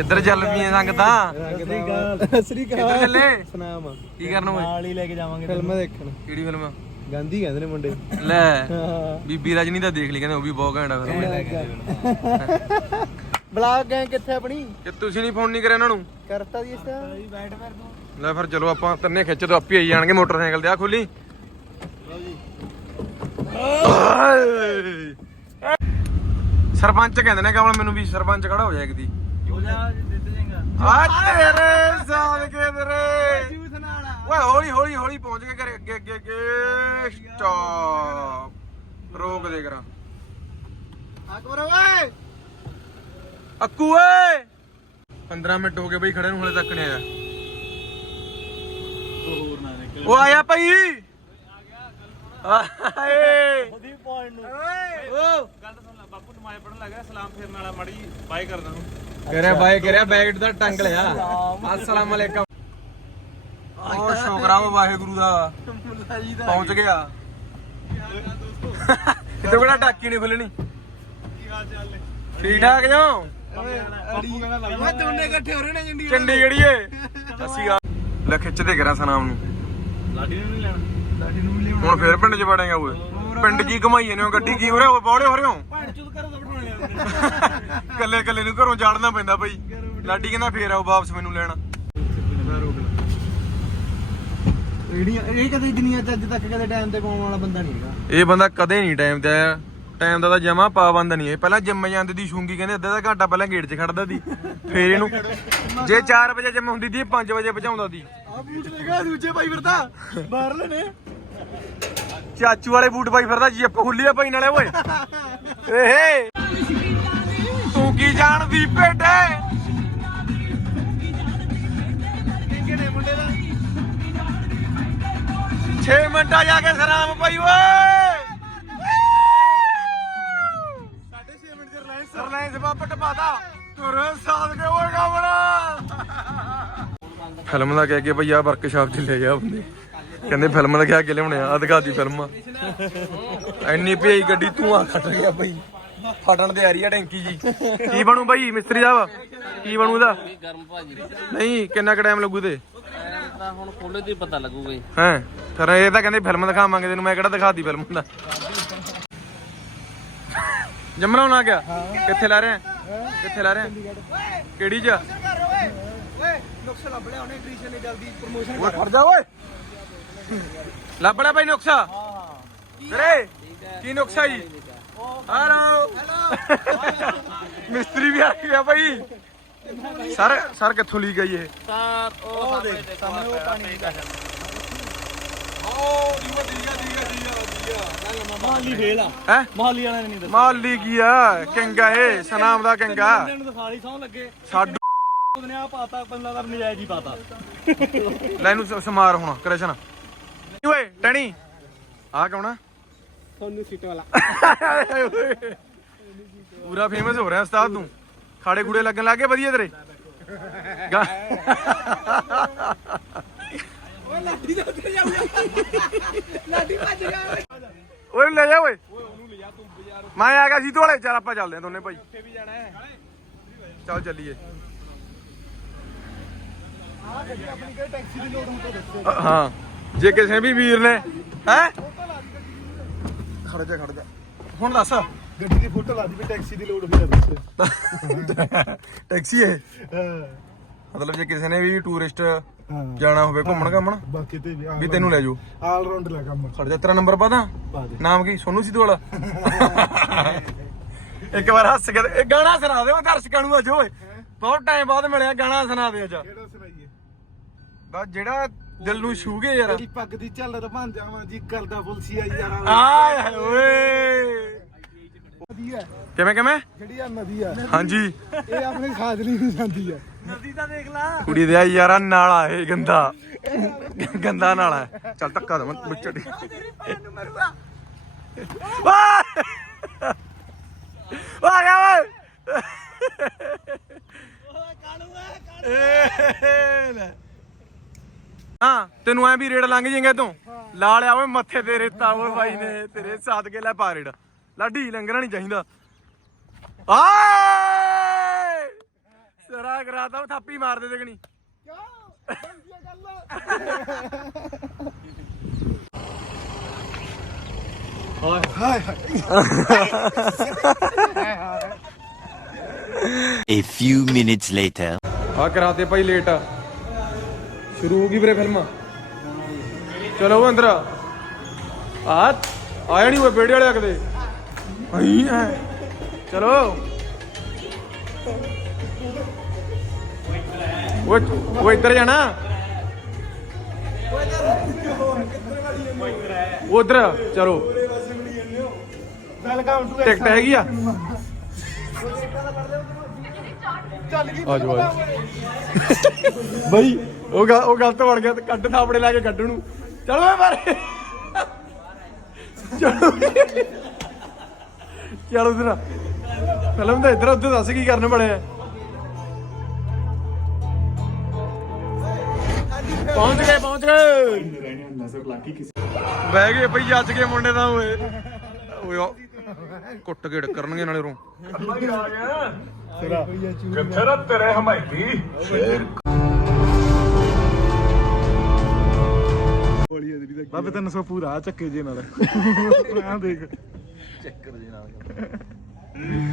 ਕਿੱਧਰ ਚੱਲ ਪਈਆਂ ਸੰਗਤਾਂ? ਸ੍ਰੀ ਕਿੱਧਰ ਚੱਲੇ? ਸਨਾਮ ਕੀ ਕਰਨ ਓਏ ਨਾਲ ਹੀ ਲੈ ਕੇ ਜਾਵਾਂਗੇ ਫਿਲਮ ਦੇਖਣ। ਕਿਹੜੀ ਫਿਲਮ? ਗਾਂਧੀ ਕਹਿੰਦੇ ਨੇ ਮੁੰਡੇ। ਲੈ। ਹਾਂ। ਬੀਬੀ ਰਜਨੀ ਤਾਂ ਦੇਖ ਲਈ ਕਹਿੰਦੇ ਉਹ ਵੀ ਬਹੁਤ ਘੈਂਟ ਆ ਫਿਲਮ ਬਲਾਕ ਗਏ ਕਿੱਥੇ ਆਪਣੀ? ਕਿ ਤੁਸੀਂ ਨਹੀਂ ਫੋਨ ਨਹੀਂ ਕਰਿਆ ਇਹਨਾਂ ਨੂੰ? ਕਰਤਾ ਦੀ ਇਸ ਤਾਂ ਬੈਠ ਫਿਰ ਤੂੰ। ਲੈ ਫਿਰ ਚਲੋ ਆਪਾਂ ਤਿੰਨੇ ਖਿੱਚ ਦੋ ਆਪੇ ਆਈ ਜਾਣਗੇ ਮੋਟਰਸਾਈਕਲ ਤੇ। ਆ ਖੋਲੀ। ਸਰਪੰਚ ਕਹਿੰਦੇ ਨੇ ਕਮਲ ਮੈਨੂੰ ਵੀ ਸਰਪੰਚ ਖੜਾ ਹੋ ਜਾ ਜਿੱਤ ਜਾਏਗਾ ਆ ਤੇਰੇ ਸਾਲ ਕੇ ਤੇਰੇ ਜੂਸ ਨਾਲ ਓਏ ਹੌਲੀ ਹੌਲੀ ਹੌਲੀ ਪਹੁੰਚ ਕੇ ਘਰੇ ਅੱਗੇ ਅੱਗੇ ਅੱਗੇ। ਸਟਾਪ ਰੋਕ ਦੇ ਕਰਾਂ। ਅਕਬਰ ਓਏ। ਅੱਕੂ ਓਏ। 15 ਮਿੰਟ ਹੋ ਗਏ ਬਈ ਖੜੇ ਨੂੰ ਹਲੇ ਤੱਕ ਨਹੀਂ ਆਇਆ। ਹੋਰ ਨਾ ਨਿਕਲ। ਉਹ ਆਇਆ ਭਾਈ। ਆਏ। ਉਹਦੀ ਪੁਆਇੰਟ ਨੂੰ। ਓ ਗੱਲ ਸੁਣ ਲੈ ਬਾਪੂ ਨਮਾਜ਼ ਪੜਨ ਲੱਗਾ ਸਲਾਮ ਫੇਰਨ ਵਾਲਾ ਮੜੀ ਬਾਈ ਕਰਦਾ ਨੂੰ ਕਰਿਆ ਬਾਈ ਕਰਿਆ ਬੈਗ ਦਾ ਟੰਗ ਲਿਆ। ਅਸਲਾਮ ਅਲੈਕਮ। ਆਹ ਸ਼ੁਕਰਾ ਵਾ ਵਾਹਿਗੁਰੂ ਦਾ। ਪਹੁੰਚ ਗਿਆ। ਕਿਤੇ ਕਿਹੜਾ ਟਾਕੀ ਨਹੀਂ ਖੁੱਲਣੀ ਕੀ ਹਾਲ ਚਾਲ ਨੇ ਠੀਕ ਠਾਕ ਜੋ? ਮੈਂ ਦੋਨੇ ਇਕੱਠੇ ਹੋ ਰਹੇ ਨੇ ਚੰਡੀਗੜ੍ਹ ਚੰਡੀਗੜ੍ਹੀ ਏ? ਅਸੀਂ ਆ ਲੈ ਖਿੱਚਦੇ ਕਰਾਂ ਸਨਾਮ ਨੂੰ। ਲਾਡੀ ਨੂੰ ਨਹੀਂ ਲੈਣਾ। ਲਾਡੀ ਨੂੰ ਮਿਲੀ ਹੁਣ ਫੇਰ ਪਿੰਡ ਚ ਵੜੇਗਾ ਓਏ। ਪਿੰਡ ਕੀ ਘਮਾਈਏ ਨੇ ਉਹ ਗੱਡੀ ਕੀ ਹੋ ਰਿਹਾ? ਬੌੜੇ ਹੋ ਰਹੇ ਹੋ? ਭੈਣ ਚੁੱਤ ਕਰੋ ਤਾਂ ਬਿਠਾਉਣੇ ਲੈਂਦੇ ਕੱਲੇ ਕੱਲੇ ਨੂੰ ਘਰੋਂ ਜਾੜਨਾ ਪੈਂਦਾ ਬਈ। ਲਾਡੀ ਕਹਿੰਦਾ ਫੇਰ ਆਓ ਵਾਪਸ ਮੈਨੂੰ ਲੈਣ। ਰੇੜੀਆਂ ਇਹ ਕਦੇ ਦੁਨੀਆ ਚ ਅੱਜ ਤੱਕ ਕਦੇ ਟਾਈਮ ਤੇ ਪਾਉਣ ਵਾਲਾ ਬੰਦਾ ਨਹੀਂ ਹੈਗਾ। ਇਹ ਬੰਦਾ ਕਦੇ ਨਹੀਂ ਟਾਈਮ ਤੇ ਆਇਆ। ਟਾਈਮ ਦਾ ਤਾਂ ਜਮਾ ਪਾਬੰਦ ਨਹੀਂ ਹੈ। ਪਹਿਲਾਂ ਜਿੰਮ ਜਾਂਦੇ ਦੀ ਸ਼ੂੰਗੀ ਕਹਿੰਦੇ ਅੱਧਾ ਦਾ ਘੰਟਾ ਪਹਿਲਾਂ ਗੇਟ 'ਚ ਖੜਦਾ ਸੀ ਫੇਰ ਇਹਨੂੰ ਜੇ 4 ਵਜੇ ਜਿੰਮ ਹੁੰਦੀ ਸੀ 5 ਵਜੇ ਪਹੁੰਚਾਉਂਦਾ ਸੀ ਆ ਬੂਟ ਲੇਗਾ ਦੂਜੇ ਭਾਈ ਫਿਰਦਾ ਬਾਹਰਲੇ ਨੇ ਚਾਚੂ ਵਾਲੇ ਬੂਟ ਪਾਈ ਫਿਰਦਾ ਜਿੱਪ ਖੁੱਲੀ ਆ ਭਾਈ ਨਾਲੇ ਓਏ। ਏਹੇ। ਤੂੰ ਕੀ ਜਾਣਦੀ ਭੇਡੇ ਕਿਹੜੇ ਮੁੰਡੇ ਦਾ 6 ਮਿੰਟਾਂ ਜਾ ਕੇ ਸਲਾਮ ਭਾਈ ਓਏ। ਸਾਡੇ 6 ਮਿੰਟ ਦੇ ਰਿਲਾਇੰਸ ਬਾਪਟ ਪਾਤਾ। ਤੁਰ ਕੇ ਫਿਲਮ ਦਾ ਕਹਿ ਕੇ ਭਈ ਆ ਵਰਕਸ਼ਾਪ 'ਚ ਲੈ ਜਾ ਬੰਦੇ। ਕਹਿੰਦੇ ਫਿਲਮ ਦਾ ਕਿਹਾ ਕਿ ਲਿਆਉਣੇ ਆ ਅਧਿਕਾਦੀ ਫਿਲਮ ਆ ਐਨੀ ਭਈ ਗੱਡੀ ਤੂੰ ਆ ਖੱਟ ਗਿਆ ਭਈ। ਫਟਣ ਤੇ ਆ ਰਹੀ ਆ ਟੈਂਕੀ ਜੀ। ਕੀ ਬਣੂ ਬਾਈ ਮਿਸਤਰੀ ਸਾਹਿਬ? ਕੀ ਬਣੂ ਇਹਦਾ? ਗਰਮ ਭਾਜੀ ਨਹੀਂ ਕਿੰਨਾ ਕੁ ਟਾਈਮ ਲੱਗੂ ਤੇ? ਹੁਣ ਖੋਲੇ ਤੇ ਪਤਾ ਲੱਗੂਗਾ ਜੀ ਹੈ? ਫਿਰ ਇਹ ਤਾਂ ਕਹਿੰਦੇ ਫਿਲਮ ਦਿਖਾਵਾਂਗੇ ਤੈਨੂੰ ਮੈਂ ਕਿਹੜਾ ਦਿਖਾਤੀ ਫਿਲਮ ਦਾ ਜਮਨਾ ਹੋਣਾ ਗਿਆ ਕਿੱਥੇ ਲਾ ਰਿਹਾ? ਕਿੱਥੇ ਲਾ ਰਿਹਾ? ਕਿਹੜੀ ਚ? ਓਏ ਨੁਕਸ ਲੱਭ ਲਿਆ ਉਹਨੇ ਕ੍ਰਿਸ਼ਨ ਨੇ ਜਲਦੀ ਪ੍ਰਮੋਸ਼ਨ ਫੜ ਜਾ ਓਏ! ਲੱਭ ਲਿਆ ਭਾਈ ਨੁਕਸਾ। ਵੀਰੇ ਕੀ ਨੁਕਸਾ ਜੀ? ਹੈਲੋ ਮਿਸਤਰੀ ਵੀ ਆ ਗਿਆ ਭਾਈ। ਸਰ ਸਰ ਕਿੱਥੋਂ ਲਈ ਗਈ ਇਹ? ਤਾਂ ਉਹ ਦੇਖ, ਸਾਹਮਣੇ ਉਹ ਪਾਣੀ ਦਾ ਮਾਲੀ ਫੇਲ ਆ। ਹੈ? ਮਾਲੀ ਵਾਲਿਆਂ ਨੇ ਨਹੀਂ ਦੱਸਿਆ। ਮਾਲੀ ਕੀ ਆ? ਕਿੰਗਾ ਇਹ ਸਨਾਮ ਦਾ ਕਿੰਗਾ ਨੂੰ ਦਿਖਾ ਲਈ ਸੌਂ ਲੱਗੇ। ਸਾਡੂ ਉਹਨੇ ਆ ਪਾਤਾ ਬੰਦਾ ਦਾ ਨਜਾਇਜ਼ ਹੀ ਪਾਤਾ। ਲੈ ਇਹਨੂੰ ਸਮਾਰ ਹੁਣ ਕ੍ਰਿਸ਼ਨ। ਓਏ ਟਣੀ। ਆ ਕੌਣ ਤੁਹਾਨੂੰ ਸੀਟ ਵਾਲਾ। ਪੂਰਾ ਫੇਮਸ ਹੋ ਰਿਹਾ ਉਸਤਾਦ ਤੂੰ। ਖਾੜੇ ਖੂੜੇ ਲੱਗਣ ਲੱਗੇ ਵਧੀਆ ਤੇਰੇ। ਓਏ ਲਾਡੀ ਦਾ ਉੱਤੇ ਜਾਊਗਾ ਲਾਡੀ ਭੱਜ ਗਿਆ। ਓਏ ਲੈ ਜਾ ਓਏ। ਮੈਂ ਆ ਗਿਆ ਸੀ ਵਾਲੇ। ਚੱਲ ਆਪਾਂ ਚੱਲਦੇ ਆ ਦੋਨੇ ਭਾਈ। ਉੱਥੇ ਵੀ ਜਾਣਾ ਹੈ। ਚੱਲ ਚੱਲੀਏ। ਤੋਂ ਹਾਂ। ਜੇ ਕਿਸੇ ਵੀ ਵੀਰ ਨੇ ਹੈ? ਖੜ ਜਾ ਖੜ ਜਾ। ਹੁਣ ਦੱਸ। ਗੱਡੀ ਦੀ ਫੋਟੋ ਲਾ ਦੀ ਵੀ ਟੈਕਸੀ ਦੀ ਲੋਡ ਹੋਈ ਆ ਟੈਕਸੀ ਹੈ। ਮਤਲਬ ਜੇ ਕਿਸੇ ਨੇ ਵੀ ਟੂਰਿਸਟ ਜਾਣਾ ਹੋਵੇ ਘੁੰਮਣ ਘੁੰਮਣ ਬਾਕੀ ਤੇ ਵੀ ਵੀ ਤੈਨੂੰ ਲੈ ਜਾਓ। ਆਲ ਰਾਉਂਡ ਲੈ ਕੰਮ। ਖੜ ਜਾ ਤੇਰਾ ਨੰਬਰ ਪਤਾ ਪਾ ਦੇ। ਨਾਮ ਕੀ? ਸੋਨੂ ਸਿੱਧੂ ਵਾਲਾ? ਇੱਕ ਵਾਰ ਹੱਸ ਕੇ ਇਹ ਗਾਣਾ ਸੁਣਾ ਦੇ ਉਹ ਦਰਸ਼ਕਾਂ ਨੂੰ ਅੱਜ ਓਏ। ਬਹੁਤ ਟਾਈਮ ਬਾਅਦ ਮਿਲਿਆ ਗਾਣਾ ਸੁਣਾ ਦੇ ਅੱਜ। ਕਿਹੜਾ ਸੁਣਾਈਏ? ਬਸ ਜਿਹੜਾ ਦਿਲ ਨੂੰ ਛੂ ਯਾਰ। ਤੇਰੀ ਪੱਗ ਦੀ ਝੱਲਰ ਬਣ ਜਾਵਾਂ ਜੀ ਕਰਦਾ ਪੁਲਸੀਆ ਯਾਰ ਆਏ ਹਾਏ ਓਏ। ਨਦੀ ਹੈ। ਕਿਵੇਂ ਕਿਵੇਂ? ਜਿਹੜੀ ਆ ਨਦੀ ਆ। ਹਾਂਜੀ। ਇਹ ਆਪਣੇ ਖਾਜਲੀ ਨੂੰ ਜਾਂਦੀ ਆ। ਨਦੀ ਤਾਂ ਦੇਖ ਲਾ। ਕੁੜੀ ਦੇ ਯਾਰਾ ਨਾਲਾ ਇਹ ਗੰਦਾ। ਗੰਦਾ ਨਾਲਾ ਹੈ। ਚੱਲ ਧੱਕਾ ਦੇ ਮੈਂ ਚੜੀ ਆ ਗਿਆ ਓਏ ਏ ਲੈ। ਹਾਂ ਤੈਨੂੰ ਐ ਵੀ ਰੇੜ ਲੰਘ ਜਾਏਗਾ ਤੂੰ ਲਾ ਲਿਆ ਓਏ ਮੱਥੇ ਤੇ ਰੇਤਾ ਓਏ ਬਾਈ ਨੇ ਤੇਰੇ ਸਾਦਕੇ ਲੈ ਪਾ ਰੇੜ ਲਾਡੀ ਲੰਘਣਾ ਨਹੀਂ ਚਾਹੀਦਾ। ਆਏ! ਸਰਾ ਕਰਾਤਾ ਥਾਪੀ ਮਾਰ ਦੇ ਦੇਖਣੀ A few minutes later. ਆ ਕਰਾਤੇ ਭਾਈ ਲੇਟ ਸ਼ੁਰੂ ਹੋ ਗਈ ਵੀਰੇ ਫਿਲਮ। ਚਲੋ ਅੰਦਰ ਆ। ਆਇਆ ਨਹੀਂ ਹੋਏ ਬੇੜੇ ਵਾਲੇ ਕਦੇ ਅਹੀਂ ਹੈ ਚਲੋ। ਉਹ ਉਹ ਇੱਧਰ ਜਾਣਾ। ਉਧਰ ਚਲੋ। ਵੈਲਕਮ ਟੂ ਟਿਕਟ ਹੈਗੀ ਆ। ਜਾਓ ਆ ਬਈ ਉਹ ਗ- ਉਹ ਗਲਤ ਬਣ ਗਿਆ ਤੇ ਕੱਢ ਥਾਪੜੇ ਲੈ ਕੇ ਕੱਢ ਨੂੰ ਚਲੋ ਏ ਬਾਰੇ ਚਲੋ ਚਲੋ ਉਧਰ ਫਿਲਮ ਤਾਂ ਇੱਧਰ ਉੱਧਰ ਦੱਸ ਕੀ ਕਰਨ ਬੜੇ ਆ ਪਹੁੰਚ ਗਏ ਪਹੁੰਚ ਗਏ। ਬਹਿ ਗਏ ਬਈ ਜੱਜ ਕੇ ਮੁੰਡੇ ਤਾਂ ਓਏ। ਓਏ ਕੁੱਟ ਗੇੜ ਕਰਨਗੇ ਨਾਲੇ ਰੋਂ ਬਾਬੇ 300 ਪੂਰਾ ਚੱਕੇ ਜੇ ਨਾਲ। ਆ ਦੇਖ।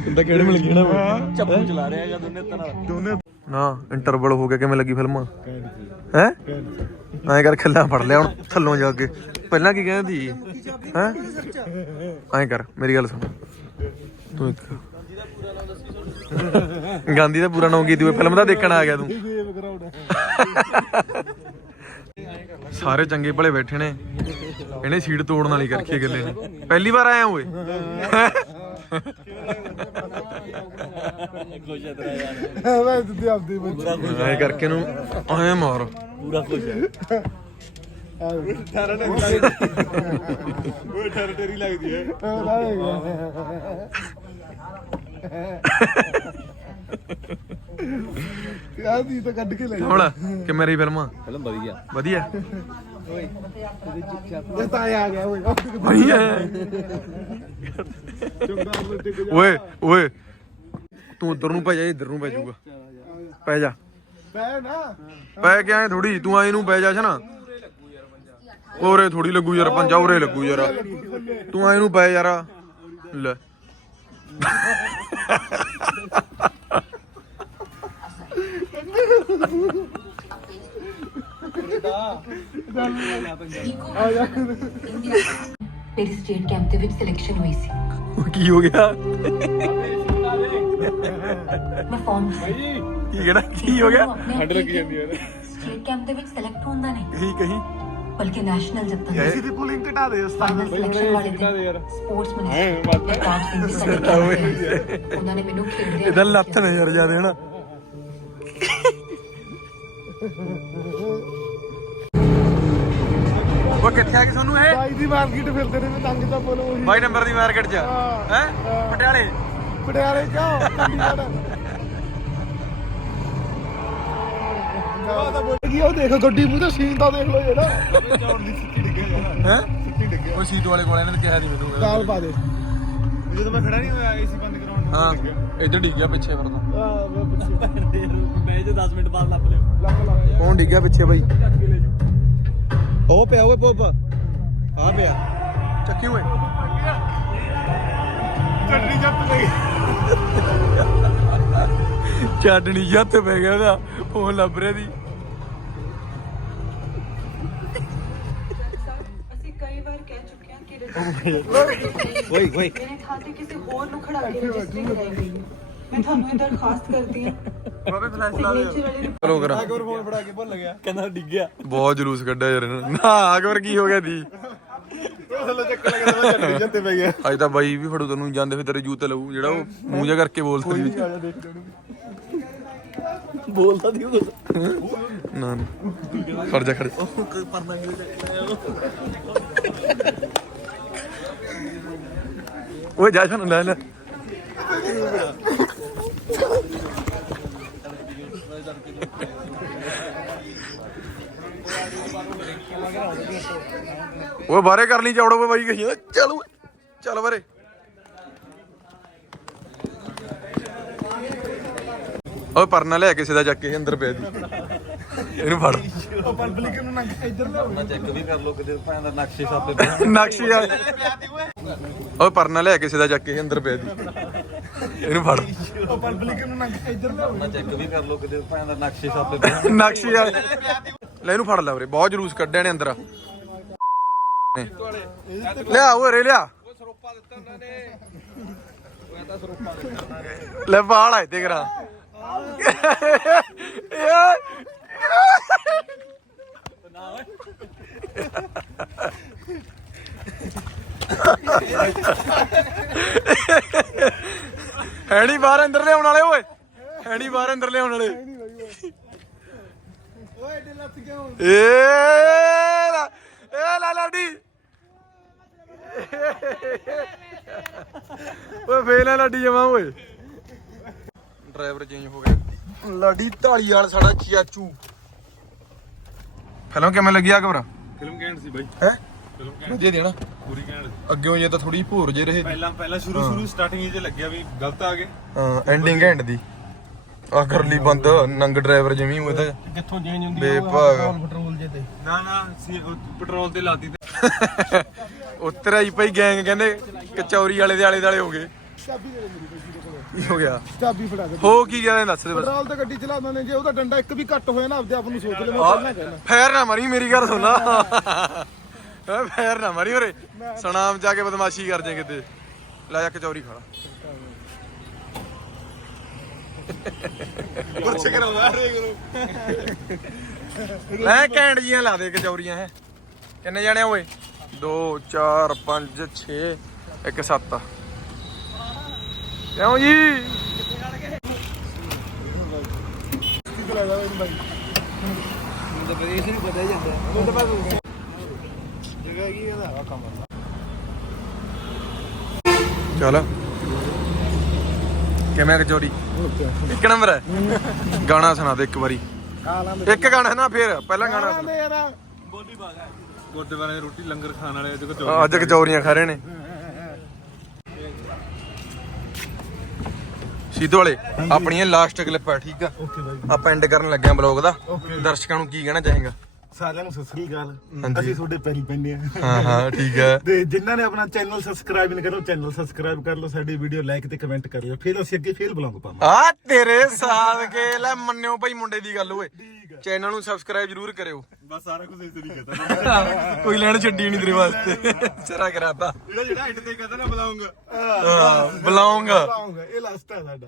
ਕਿੰਦਾ ਕਿਹੜੇ ਮਿਲ ਗਏ ਨਾ ਚੱਪੂ ਚਲਾ ਰਿਹਾ ਹੈਗਾ ਦੋਨੇ ਤਰ੍ਹਾਂ ਦੋਨੇ। ਨਾ ਇੰਟਰਵਲ ਹੋ ਗਿਆ ਕਿਵੇਂ ਲੱਗੀ ਫਿਲਮ ਹੈ? ਐਂ ਕਰ ਖੱਲਾ ਫੜ ਲਿਆ ਹੁਣ ਥੱਲੋਂ ਜਾ ਕੇ। ਪਹਿਲਾਂ ਕੀ ਕਹਿੰਦੀ? ਹੈ? ਐਂ ਕਰ ਮੇਰੀ ਗੱਲ ਸੁਣ। ਤੂੰ ਇੱਕ ਗਾਂਧੀ ਦਾ ਪੂਰਾ ਨਾਮ ਕੀ ਦੂਏ ਫਿਲਮ ਦਾ ਦੇਖਣ ਆ ਗਿਆ ਤੂੰ। ਸਾਰੇ ਚੰਗੇ ਭਲੇ ਬੈਠੇ ਨੇ। ਇਹਨੇ ਸੀਟ ਤੋੜਨ ਵਾਲੀ ਕਰਕੇ ਗੱਲੇ ਨੇ। ਪਹਿਲੀ ਵਾਰ ਆਇਆ ਓਏ। ਖੁਸ਼ ਹੈ ਤੇਰਾ ਯਾਰ ਮੈਂ ਤੇ ਆਪਦੇ ਬੱਚੇ ਐਂ ਕਰਕੇ ਨੂੰ ਐਂ ਮਾਰ। ਪੂਰਾ ਖੁਸ਼ ਹੈ। ਉਹ ਟੈਰੀਟਰੀ ਲੱਗਦੀ ਹੈ। ਯਾਰ ਦੀ ਤਾਂ ਕੱਢ ਕੇ ਲੈ ਹੁਣ ਕਿ ਮੇਰੀ ਫਿਲਮਾਂ? ਫਿਲਮ ਵਧੀਆ। ਵਧੀਆ। ਇਹ ਤਾਂ ਆ ਗਿਆ ਓਏ ਵਧੀਆ। ਓਏ ਓਏ। ਤੂੰ ਉਧਰ ਨੂੰ ਪੈ ਜਾ ਇੱਧਰ ਨੂੰ ਪੈ ਜਾਊਗਾ। ਪੈ ਜਾ। ਬੈ ਨਾ। ਪੈ ਕੇ ਆਏ ਥੋੜੀ ਤੂੰ ਆਏ ਨੂੰ ਪੈ ਜਾ ਨਾ ਉਰੇ ਥੋੜੀ ਲੱਗੂ ਯਾਰ ਪੰਜਾ ਉਰੇ ਲੱਗੂ ਯਾਰ। ਤੂੰ ਆਏ ਨੂੰ ਪੈ ਯਾਰ। ਲੈ। ਮੇਰੀ ਸਟੇਟ ਕੈਂਪ ਦੇ ਵਿੱਚ ਸਿਲੈਕਸ਼ਨ ਹੋਈ ਸੀ। ਉਹ ਕੀ ਹੋ ਗਿਆ? ਮੈਂ ਫਾਰਮ ਕੀ ਕਿਹੜਾ? ਕੀ ਹੋ ਗਿਆ? ਹੱਡ ਲੱਗ ਜਾਂਦੀ ਹੈ ਸਟੇਟ ਕੈਂਪ ਦੇ ਵਿੱਚ ਸਿਲੈਕਟ ਹੁੰਦਾ ਨਹੀਂ। ਕਹੀਂ ਕਹੀਂ। ਬਲਕਿ ਨੈਸ਼ਨਲ ਜਿੱਤਣ ਇਹ- ਸਿੱਧੀ ਪੁਲਿੰਗ ਘਟਾ ਦੇ ਉਸਤਾਦ ਫਾਈਨਲ ਸਿਲੈਕਸ਼ਨ ਵਾਲੇ ਦਿਨ ਸਪੋਰਟਸ ਮਿਨਿਸਟਰ ਪ੍ਰਤਾਪ ਸਿੰਘ ਜੀ ਸਾਡੇ ਕੈਂਪ ਤੇ ਉਹਨਾਂ ਨੇ ਮੈਨੂੰ ਖੇਡਦੇ ਇਹਦਾ ਲੱਤ ਨਜ਼ਰ ਜਾ ਦੇਣਾ ਉਹ ਕਿੱਥੇ ਆ ਗਈ ਤੁਹਾਨੂੰ ਇਹ? ਬਾਈ ਦੀ ਮਾਰਕੀਟ ਫਿਰਦੇ ਨੇ ਤੰਗ ਤਾਂ ਬੋਲੋ ਉਹੀ ਬਾਈ ਨੰਬਰ ਦੀ ਮਾਰਕੀਟ 'ਚ? ਹੈ ਪਟਿਆਲੇ? ਪਟਿਆਲੇ ਜਾਓ ਚੰਡੀਗੜ੍ਹ। ਉਹ ਤਾਂ ਬੋਲ ਗਈ ਉਹ ਦੇਖੋ ਗੱਡੀ ਮੂੰਹ ਤੇ ਸੀਨ ਤਾਂ ਦੇਖ ਲਓ ਜਿਹੜਾ। ਹੈ? ਉਹ ਸੀਟ ਵਾਲੇ ਕੋਲ ਇਹਨੇ ਕਿਹਾ ਨਹੀਂ ਮੈਨੂੰ। ਦਾਲ ਪਾ ਦੇ। ਜਦੋਂ ਮੈਂ ਖੜਾ ਨਹੀਂ ਹੋਇਆ ਏਸੀ ਬੰਦ ਕਰਾਉਣ ਹਾਂ ਇੱਧਰ ਡਿੱਗ ਗਿਆ ਪਿੱਛੇ ਵਰਦਾ ਆ ਮੈਂ ਪਿੱਛੇ। ਮੈਂ ਜੇ 10 ਮਿੰਟ ਬਾਅਦ ਲੱਭ ਲਿਓ। ਲੱਗ ਲੱਗ ਕੌਣ ਡਿੱਗ ਗਿਆ ਪਿੱਛੇ ਬਾਈ? ਉਹ ਪਿਆ ਓਏ ਪੋਪ ਆ ਪਿਆ। ਚੱਕੀ ਓਏ। ਚੱਟਣੀ ਜੱਟ ਲਈ ਚਾਡਣੀ ਜੱਤ ਪੈ ਗਿਆ ਉਹਦਾ। ਫੋਨ ਲੱਭ ਰਿਹਾ ਦੀ ਚੁੱਕੇ ਹਾਂ ਕਿ ਰਜਿਸਟਰੀ ਓਏ ਓਏ ਮੇਰੇ ਥਾਂ ਤੇ ਕਿਸੇ ਹੋਰ ਨੂੰ ਖੜਾ ਕੇ ਰਜਿਸਟਰੀ ਕਰਾਈ ਗਈ ਹੈ। ਮੈਂ ਤੁਹਾਨੂੰ ਇਹ ਦਰਖਾਸਤ ਕਰਦੀ ਹਾਂ ਸਿਗਨੇਚਰ ਵਾਲੀ ਚਲੋ ਕਰਾਂ ਫੋਨ ਫੜਾ ਕੇ ਭੁੱਲ ਗਿਆ ਕਹਿੰਦਾ ਡਿੱਗ ਗਿਆ ਬਹੁਤ ਜਲੂਸ ਕੱਢਿਆ ਯਾਰ ਇਹਨਾਂ ਨੇ। ਨਾ ਅਗਰ ਕੀ ਹੋ ਗਿਆ ਦੀ ਉਹ ਥੱਲੇ ਚੱਕ ਲੱਗਦਾ ਮੈਂ ਚੱਟਣੀ ਜੱਤੇ ਪੈ ਗਿਆ ਅੱਜ ਤਾਂ ਬਾਈ ਵੀ ਫੜੂ ਤੈਨੂੰ ਜਾਂਦੇ ਫਿਰ ਤੇਰੇ ਜੂਤ ਲਊ ਜਿਹੜਾ ਉਹ ਮੂੰਹ ਜਿਹਾ ਕਰਕੇ ਬੋਲਦਾ ਸੀ ਜਾ ਦੇਖ ਬੋਲਦਾ ਦੀ ਉਹ ਨਾ ਨਾ ਖੜ ਜਾ ਖੜ ਜਾ। ਓਏ ਜਾ ਸਾਨੂੰ ਲੈ ਲੈ। ਓਏ ਬਾਰੇ ਕਰ ਲਈ ਚੌੜੋ ਬਾਈ ਕਹੀ ਚੱਲ ਓਏ, ਚੱਲ ਬਾਰੇ ਓਏ ਪਰਨਾ ਲਿਆ ਕਿਸੇ ਦਾ ਚੱਕ ਕੇ ਅੰਦਰ ਪਿਆ ਦੀ ਇਹਨੂੰ ਫੜ। ਉਹ ਪਬਲਿਕ ਨੂੰ ਨਾ ਇੱਧਰ ਲਿਆਓ ਚੈੱਕ ਵੀ ਕਰ ਲੋ ਕਿਤੇ ਭਾਂ ਦਾ ਨਕਸ਼ੇ ਸਾਪੇ ਨਕਸ਼ੇ ਵਾਲੇ ਓਏ ਪਰਨਾ ਲਿਆ ਕਿਸੇ ਦਾ ਚੱਕ ਕੇ ਅੰਦਰ ਪਿਆ ਦੀ। ਇਹਨੂੰ ਫੜ। ਉਹ ਪਬਲਿਕ ਨੂੰ ਨਾ ਇੱਧਰ ਲਿਆਓ ਚੈੱਕ ਵੀ ਕਰ ਲੋ ਕਿਤੇ ਭਾਂ ਦਾ ਨਕਸ਼ੇ ਸਾਪੇ ਨਕਸ਼ੇ ਵਾਲੇ ਲੈ ਇਹਨੂੰ ਫੜ ਲੈ ਉਰੇ, ਬਹੁਤ ਜਲੂਸ ਕੱਢਿਆ ਨੇ ਅੰਦਰ। ਲਿਆ ਓਰੇ ਲਿਆ। ਲੈ ਬਾਲ ਆਏ ਤੇ ਕਰਾ। ਯਾਰ ਹੈ ਨਹੀਂ ਬਾਹਰ ਅੰਦਰ ਲਿਆਉਣ ਵਾਲੇ ਓਏ। ਹੈ ਨਹੀਂ ਬਾਹਰ ਅੰਦਰ ਲਿਆਉਣ ਵਾਲੇ। ਓਏ ਏਡੇ ਲੱਤ ਕਿਉਂ? ਏ ਲਾ ਏ ਲਾ ਲਾਡੀ ਓਏ ਫੇਲ ਆ ਲਾਡੀ ਜਮਾ ਓਏ। ਡਰਾਈਵਰ ਚੇਂਜ ਹੋ ਗਿਆ। ਲਾਡੀ ਢਾਲੀ ਵਾਲ ਸਾਡਾ ਚਾਚੂ ਫਿਲਮ ਕਿਵੇਂ ਲੱਗੀ ਆ ਕਬਰਾ ਫਿਲਮ ਕਹਿਣ ਸੀ ਬਾਈ। ਹੈ? ਵਧੀਆ ਦੇਣਾ ਪੂਰੀ ਕਹਿਣ ਅੱਗੇ ਜੇ ਤਾਂ ਥੋੜੀ ਭੋਰ ਜੇ ਰਹੇ ਪਹਿਲਾਂ ਪਹਿਲਾਂ ਸ਼ੁਰੂ ਸ਼ੁਰੂ ਸਟਾਰਟਿੰਗ 'ਚ ਲੱਗਿਆ ਵੀ ਗਲਤ ਆ ਗਏ। ਹਾਂ ਐਂਡਿੰਗ ਐਂਡ ਦੀ। ਆ ਕਰਲੀ ਬੰਦ ਨੰਗ ਡਰਾਈਵਰ ਜਿਵੇਂ ਉਹ ਤਾਂ ਕਿੱਥੋਂ ਚੇਂਜ ਹੁੰਦੀ ਬੇਭਾਗ। ਪੈਟਰੋਲ ਜੇ ਤੇ। ਨਾ ਨਾ ਪੈਟਰੋਲ ਤੇ ਲਾਤੀ ਤੇ। ਉਤਰਿਆ ਹੀ ਭਾਈ ਗੈਂਗ ਕਹਿੰਦੇ ਕਚੌਰੀ ਵਾਲੇ ਦੇ ਆਲੇ ਦੁਆਲੇ ਹੋ ਗਏ। ਚਾਬੀ ਦੇ ਦੇ ਮੇਰੀ ਗੱਡੀ ਦੇ ਕੋਲ ਕੀ ਹੋ ਗਿਆ। ਚਾਬੀ ਫੜਾ ਦੇ। ਹੋ ਕੀ ਗਿਆ ਦੱਸ ਦੇ ਬਸ। ਪੈਟਰੋਲ ਤੇ ਗੱਡੀ ਚਲਾਉਂਦੇ ਨੇ ਜੇ ਉਹਦਾ ਡੰਡਾ ਇੱਕ ਵੀ ਘੱਟ ਹੋਇਆ ਨਾ ਆਪਦੇ ਆਪ ਨੂੰ ਸੋਚ ਲੈ ਮੈਂ ਪਹਿਲਾਂ ਕਹਿਣਾ ਫੇਰ ਨਾ ਮਰੀ ਮੇਰੀ ਗੱਲ ਸੁਣ ਫੇਰ ਨਾ ਮਰੀ ਉਰੇ। ਸਨਾਮ ਜਾ ਕੇ ਬਦਮਾਸ਼ੀ ਕਰ ਜੇ ਕਿਤੇ। ਲੈ ਜਾ ਕਚੌਰੀ ਖਾ ਨਾ। ਲੈ ਕੈਂਡ ਜੀਆਂ ਲਾ ਦੇ ਕਚੌਰੀਆਂ ਹੈ। ਕਿੰਨੇ ਜਾਣੇ ਆ ਓਏ? 2 4 5 6 1 7 ਕਿਉਂ ਜੀ? ਚਲ। ਕਿਵੇਂ ਕਚੌਰੀ? ਇੱਕ ਨੰਬਰ ਹੈ। ਗਾਣਾ ਸੁਣਾ ਦੇ ਇੱਕ ਵਾਰੀ। ਇੱਕ ਗਾਣਾ ਨਾ ਫੇਰ ਪਹਿਲਾ ਗਾਣਾ ਸੁਣਾ। ਯਾਰ ਗੁਰਦੁਆਰੇ ਦੀ ਰੋਟੀ ਲੰਗਰ ਖਾਣ ਵਾਲੇ ਅੱਜ ਕਚੌਰੀਆਂ ਖਾ ਰਹੇ ਨੇ। ਸੀਧੂ ਵਾਲੇ ਆਪਣੀਆਂ ਲਾਸਟ ਕਲਿੱਪ ਆ ਠੀਕ ਆ? ਓਕੇ ਬਾਈ ਆਪਾਂ ਐਂਡ ਕਰਨ ਲੱਗੇ ਆ ਬਲੌਗ ਦਾ। ਦਰਸ਼ਕਾਂ ਨੂੰ ਕੀ ਕਹਿਣਾ ਚਾਹੇਗਾ? ਸਾਰਿਆਂ ਨੂੰ ਸਤਿ ਸ੍ਰੀ ਅਕਾਲ। ਹਾਂਜੀ। ਅਸੀਂ ਤੁਹਾਡੇ ਪੈਰੀ ਪੈਂਦੇ ਆ ਹਾਂ ਹਾਂ ਠੀਕ ਹੈ। ਤੇ ਜਿਨ੍ਹਾਂ ਨੇ ਆਪਣਾ ਚੈਨਲ ਸਬਸਕ੍ਰਾਈਬ ਨਹੀਂ ਕਰੋ ਚੈਨਲ ਸਬਸਕ੍ਰਾਈਬ ਕਰ ਲਓ ਸਾਡੀ ਵੀਡੀਓ ਲਾਈਕ ਤੇ ਕਮੈਂਟ ਕਰਿਓ ਫਿਰ ਅਸੀਂ ਅੱਗੇ ਫੇਰ ਬੁਲਾਉਂਗੇ ਪਾਵਾਂਗੇ। ਆ ਤੇਰੇ ਸਾਥ ਕੇ ਲੈ ਮੰਨਿਓ ਭਾਈ ਮੁੰਡੇ ਦੀ ਗੱਲ ਓਏ। ਚੈਨਲ ਨੂੰ ਸਬਸਕ੍ਰਾਈਬ ਜਰੂਰ ਕਰਿਓ। ਬਸ ਸਾਰਾ ਕੁਝ ਇਸ ਤਰੀਕੇ ਕਹਤਾ ਕੋਈ ਲੈਣ ਛੱਡੀ ਨਹੀਂ ਤੇਰੇ ਵਾਸਤੇ। ਚਰਾ ਕਰਾਤਾ ਜਿਹੜਾ ਜਿਹੜਾ ਐਂਡ ਤੇ ਕਹਤਾ ਨਾ ਬੁਲਾਉਂਗਾ। ਹਾਂ ਬੁਲਾਉਂਗਾ। ਬੁਲਾਉਂਗਾ। ਇਹ ਲਾਸਟ ਹੈ ਸਾਡਾ।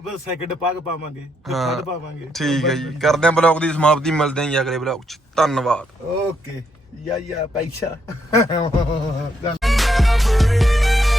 ਬਸ ਸੈਕਿੰਡ ਪਾਗ ਪਾਵਾਂਗੇ। ਫਿਰ ਹਾਂ। ਥਰਡ ਪਾਵਾਂਗੇ। ਠੀਕ ਹੈ ਜੀ। ਕਰਦੇ ਆਂ ਬਲੌਗ ਦੀ ਸਮਾਪਤੀ ਮਿਲਦੇ ਆਂ ਜੀ ਅਗਲੇ ਬਲੌਗ 'ਚ। ਧੰਨਵਾਦ। ਓਕੇ। ਯਾ ਯਾ ਪੈਸਾ।